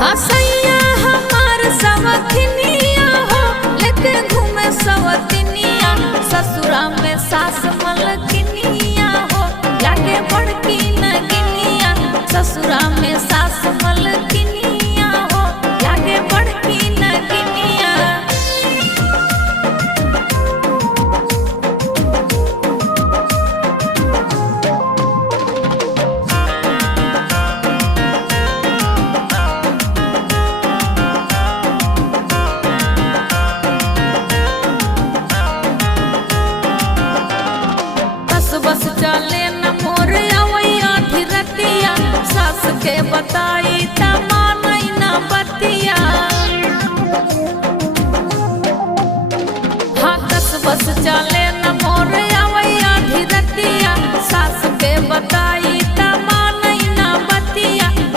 हसैया हमार सवखनिया हो लेके घूमे सवतनिया। ससुरा में सास मलकिनिया हो लागे बड़की नगिनिया। ससुरा में सास मलकिनिया हो लागे बड़की नगिनिया। बस चले न मोर अवैया धीरतिया। सास के बताई त मानई न बतिया।